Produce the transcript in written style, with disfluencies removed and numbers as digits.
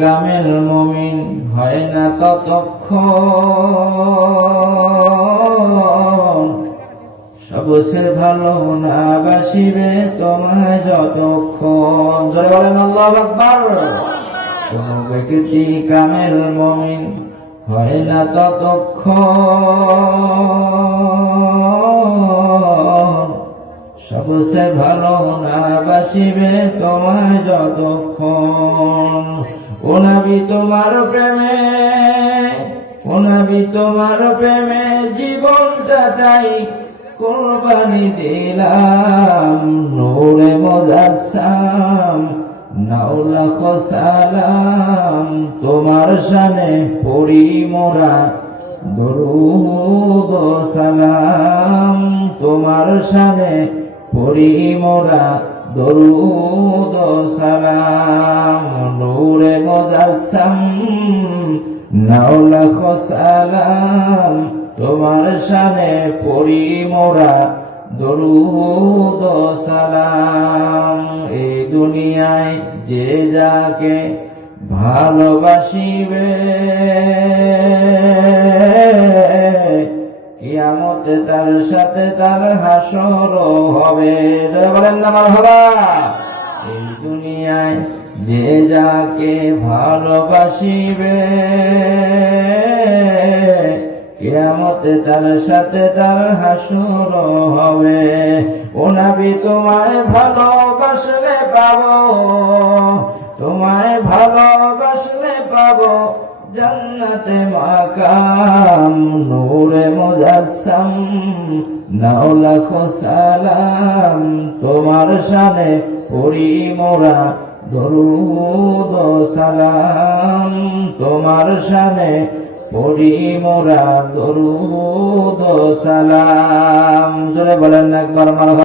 কামেল মুমিন হয় না ততক্ষণ, সবচেয়ে ভালো না বাসিবে তোমায় যতক্ষণ। জোরে বলেন আল্লাহু আকবার। কোন ব্যক্তি কামেল মুমিন হয় না ততক্ষণ, সবচেয়ে ভালো না বাসিবে তোমায় যতক্ষণ। ও নবী তোমার প্রেমে, ও নবী তোমার প্রেমে জীবনটা তাই কুরবানি দিলাম। নূরে মুজাসসাম নাও লাখো সালাম, তোমার শানে পড়ি মোরা দরুদ ও সালাম। তোমার শানে পড়ি মোরা দরুদ ও সালাম। নূরে মুজাসসাম নাও লাখো সালাম, তোমার শানে পড়ি মোরা দরুদ ও সালাম। এই দুনিয়ায় যে যাকে ভালোবাসিবে, কিয়ামতে তার সাথে তার হাসর হবে। যারা বলেন না মারহাবা। এই দুনিয়ায় যে যাকে ভালোবাসিবে, কিয়ামতে তার সাথে তার হাসর হবে। ও নবী তোমায় ভালোবাসলে পাবো, তোমায় ভালোবাসলে পাবো জান্নাতে মাকাম। নূরে মুজাসসাম নাও লাখো সালাম, তোমার শানে পড়ি মোরা দরুদ ও সালাম। তোমার শানে পড়ি মোরা দরুদ ও সালাম। জোরে বলেন একবার মারহাবা।